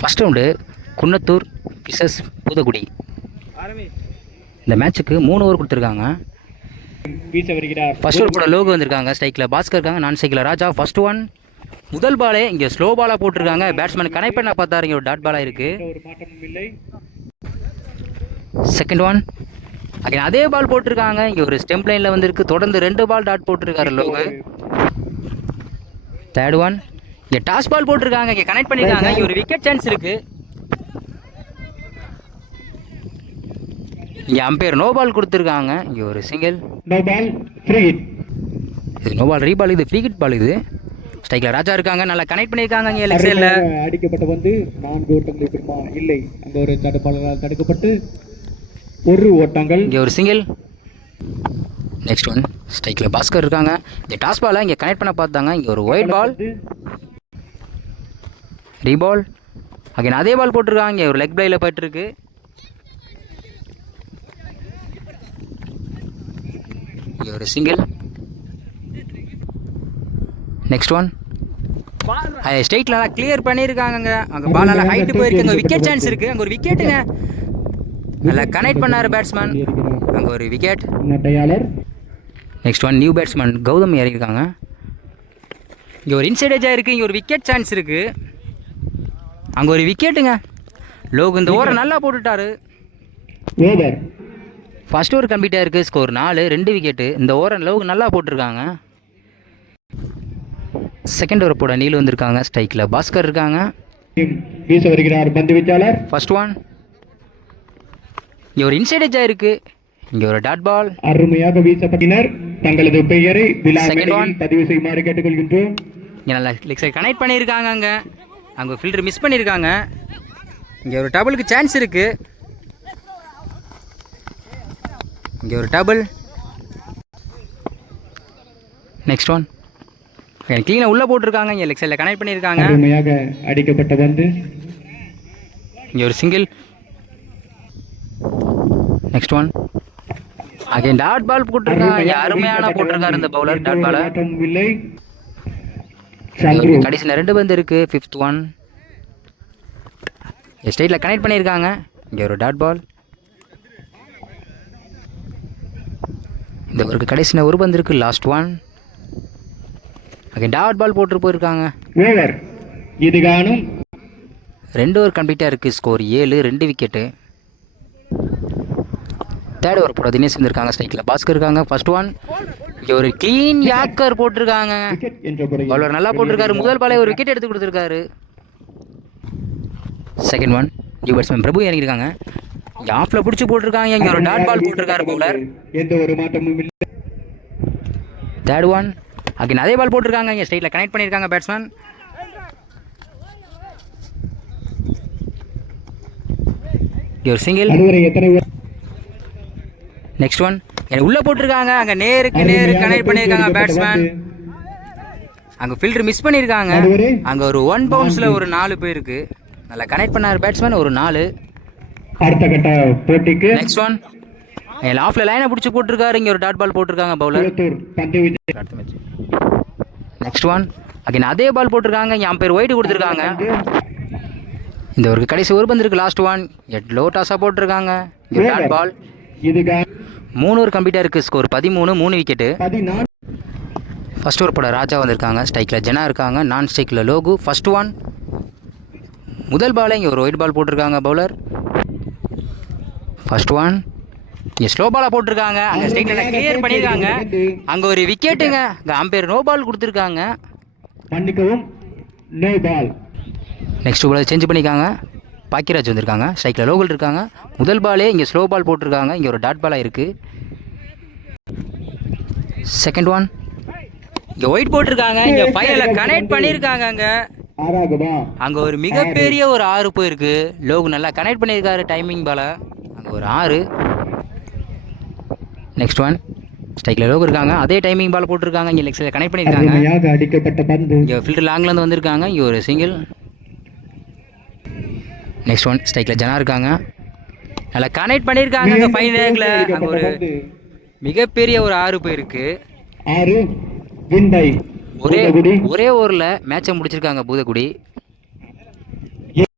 First round Kunnathur versus Boothakudi. இந்த மேட்சுக்கு 3 over கொடுத்துருக்காங்க. ஃபர்ஸ்ட் ஓவர் போட லோகோ வந்திருக்காங்க. ஸ்ட்ரைக்கில் பாஸ்கர் இருக்காங்க, நான் ஸ்ட்ரைக்கில் ராஜா. ஃபர்ஸ்ட் ஒன் முதல் பாலே இங்கே ஸ்லோ பாலாக போட்டிருக்காங்க. பேட்ஸ்மேன் கனெக்ட் பண்ண பார்த்தாரு, இங்கே ஒரு டாட் பாலாக இருக்குது. செகண்ட் ஒன் அங்கே அதே பால் போட்டிருக்காங்க. இங்கே ஒரு ஸ்டெம்ப் லைனில் வந்துருக்கு. தொடர்ந்து 2 பால் டாட் போட்டிருக்காரு லோகு. தேர்ட் ஒன் இங்கே டாஸ் பால் போட்டிருக்காங்க. இங்கே கனெக்ட் பண்ணியிருக்காங்க. இங்கே ஒரு விக்கெட் சான்ஸ் இருக்குது. இங்கே அம்பையர் நோ பால் கொடுத்துருக்காங்க. இங்கே ஒரு சிங்கிள். இது நோ பால் ரீபால், இது ஃப்ரீ ஹிட் பால். இது ஸ்ட்ரைக்கில் ராஜா இருக்காங்க, நல்லா கனெக்ட் பண்ணியிருக்காங்க. இங்கே லெக் சைடில் அடிக்கப்பட்ட வந்து 4 ஓட்டங்கள் இல்லை. அங்கே ஒரு தடுப்பாளரால் தடுக்கப்பட்டு 1 ஓட்டங்கள். இங்கே ஒரு சிங்கிள். நெக்ஸ்ட் ஒன் ஸ்ட்ரைக்கில் பாஸ்கர் இருக்காங்க. இந்த டாஸ் பாலை இங்கே கனெக்ட் பண்ண பார்த்தாங்க. இங்கே ஒரு ஒயிட் பால் ரீபால். அங்கே அதே பால் போட்டிருக்காங்க. இங்கே ஒரு லெக் பிளேயில் போயிட்டுருக்கு. இங்கே ஒரு சிங்கிள். நெக்ஸ்ட் ஒன் ஸ்ட்ரைட்டில் நல்லா கிளியர் பண்ணியிருக்காங்க. அங்கே பால் நல்லா ஹைட்டு போயிருக்கு. அங்கே விக்கெட் சான்ஸ் இருக்குது. அங்கே ஒரு விக்கெட்டுங்க. நல்லா கனெக்ட் பண்ணார் பேட்ஸ்மேன். அங்கே ஒரு wicket. Next one new batsman Gautham இறங்கியிருக்காங்க. இங்கே ஒரு இன்சைட் எஜ்ஜாக இருக்குது. இங்கே ஒரு விக்கெட் சான்ஸ் இருக்குது. அங்கே ஒரு விக்கெட்டுங்க. லோகு இந்த ஓவரை நல்லா போட்டுட்டாரு. ஃபர்ஸ்ட் ஓவர் கம்ப்ளீட்டாக இருக்குது. Score 4, 2 wicket. இந்த ஓவரை லோகு நல்லா போட்டிருக்காங்க. செகண்ட் ஓவர் போட நீல் வந்திருக்காங்க. ஸ்ட்ரைக்கில் பாஸ்கர் இருக்காங்க. வீச வருகிறார் பந்து வீச்சாளர். ஃபர்ஸ்ட் ஒன் இங்கே ஒரு இன்சைட் எஜ்ஜாக இருக்குது. இங்கே ஒரு டாட் பால். அருமையாக வீசப்பட்டனர். தங்களது பெயரை பதிவு செய்யுமாறு கேட்டுக்கொள்கின்றோம். இங்கே நல்லா லெக் சைடு கனெக்ட் பண்ணியிருக்காங்க. அங்கே ஃபீல்டர் மிஸ் பண்ணியிருக்காங்க. இங்கே ஒரு டபுளுக்கு சான்ஸ் இருக்குது. இங்கே ஒரு டபுள். நெக்ஸ்ட் ஒன் கிளீனாக உள்ளே போட்டிருக்காங்க. இங்கே லெக் சைடில் கனெக்ட் பண்ணியிருக்காங்க. அருமையாக அடிக்கப்பட்ட பந்து. இங்கே ஒரு single. Next one again dot ball போட்டிருக்காங்க. அருமையான போட்டிருக்காரு இந்த பவுலர் டாட் பாலை. கடைசியில் 2 பந்து இருக்குது. ஃபிஃப்த் ஒன் ஸ்ட்ரைட்டில் கனெக்ட் பண்ணியிருக்காங்க. இங்கே ஒரு டாட் பால். இந்த ஒரு கடைசியில் 1 பந்து இருக்குது. Last one again dot ball போட்டு போயிருக்காங்க. இது காணும் 2 ஓவர் கம்ப்ளீட்டாக இருக்குது. Score 7, 2 wicket. தேர்ட் ஓவர் போட தினேஷ் வந்திருக்காங்க. ஸ்ட்ரைக்கில் பாஸ்கர் இருக்காங்க. ஃபர்ஸ்ட் ஒன் இங்கே ஒரு க்ளீன் யாக்கர் போட்டிருக்காங்க. பவுலர் நல்லா போட்டிருக்காரு. முதல் பாலே ஒரு விக்கெட் எடுத்து கொடுத்துருக்காரு. செகண்ட் ஒன் நியூ பேட்ஸ்மேன் பிரபு இறங்கியிருக்காங்க. இங்கே ஆஃபில் பிடிச்சி போட்டிருக்காங்க. இங்கே ஒரு டாட் பால் போட்டிருக்காரு பவுலர். எந்த ஒரு மாற்றமும் இல்லை. தேர்ட் ஒன் அகைன் அதே பால் போட்டிருக்காங்க. இங்கே ஸ்ட்ரைட்டில் கனெக்ட் பண்ணியிருக்காங்க பேட்ஸ்மேன். இங்கே ஒரு சிங்கிள். நெக்ஸ்ட் ஒன் எனக்கு உள்ளே போட்டிருக்காங்க. அங்கே நேருக்கு நேரு கனெக்ட் பண்ணியிருக்காங்க பேட்ஸ்மேன். அங்கே ஃபில்டர் மிஸ் பண்ணியிருக்காங்க. அங்கே ஒரு 1 பவுன்ஸில் ஒரு 4 போயிருக்கு. நல்லா கனெக்ட் பண்ணார் பேட்ஸ்மேன். ஒரு 4. அடுத்த கட்ட போட்டிக்கு நெக்ஸ்ட் ஒன் ஆஃப்ல லைனை பிடிச்சி போட்டிருக்காரு. இங்கே ஒரு டாட் பால் போட்டிருக்காங்க பவுலர். நெக்ஸ்ட் ஒன் அகைன் அதே பால் போட்டிருக்காங்க. இங்கே அம்பையர் ஒயிட் கொடுத்துருக்காங்க. இந்த ஒரு கடைசி 1 பந்து இருக்குது. லாஸ்ட் ஒன் லோ டாஸாக போட்டிருக்காங்க. இங்கே டாட் பால். 3 ஓவர் கம்ப்ளீட்டாக இருக்குது. Score 13, 3 wicket. ஃபர்ஸ்ட் ஓவர் போட ராஜா வந்திருக்காங்க. ஸ்ட்ரைக்கில் ஜனா இருக்காங்க. நான் ஸ்ட்ரைக்கில் லோகு. ஃபர்ஸ்ட் ஒன் முதல் பாலே இங்கே ஒரு ஒயிட் பால் போட்டிருக்காங்க பவுலர். ஃபர்ஸ்ட் ஒன் இங்கே ஸ்லோ பாலாக போட்டிருக்காங்க. அங்கே ஸ்ட்ரைக்கில் கிளியர் பண்ணியிருக்காங்க. அங்கே ஒரு விக்கெட்டுங்க. அங்கே அம்பையர் நோ பால் கொடுத்துருக்காங்க. நெக்ஸ்ட் பால் சேஞ்ச் பண்ணியிருக்காங்க. பாக்கியராஜ் வந்திருக்காங்க. ஸ்ட்ரைக்கில் லோகல் இருக்காங்க. முதல் பாலே இங்கே ஸ்லோ பால் போட்டிருக்காங்க. இங்கே ஒரு டாட் பாலாக இருக்குது. செகண்ட் ஒன் இங்கே ஒயிட் போட்டிருக்காங்க. இங்கே ஃபைனலில் கனெக்ட் பண்ணியிருக்காங்க. அங்கே ஒரு மிகப்பெரிய ஒரு 6 போயிருக்கு. லோகு நல்லா கனெக்ட் பண்ணியிருக்காரு டைமிங் பாலை. அங்கே ஒரு 6. நெக்ஸ்ட் ஒன் ஸ்ட்ரைக்கில் லோகு இருக்காங்க. அதே டைமிங் பால் போட்டிருக்காங்க. இங்கே லெக் சைடில் கனெக்ட் பண்ணியிருக்காங்க. இங்கே ஃபீல்டர் லாங்லேருந்து வந்திருக்காங்க. இங்கே ஒரு சிங்கிள். நெக்ஸ்ட் ஒன் ஸ்ட்ரைக்கில் ஜனா இருக்காங்க. நல்லா கனெக்ட் பண்ணியிருக்காங்க. அங்கே ஃபைனலில் அங்கே ஒரு மிகப்பெரிய ஒரு 6 போயிருக்கு. ஒரே ஓவரில் மேட்சை முடிச்சிருக்காங்க பூதக்குடி.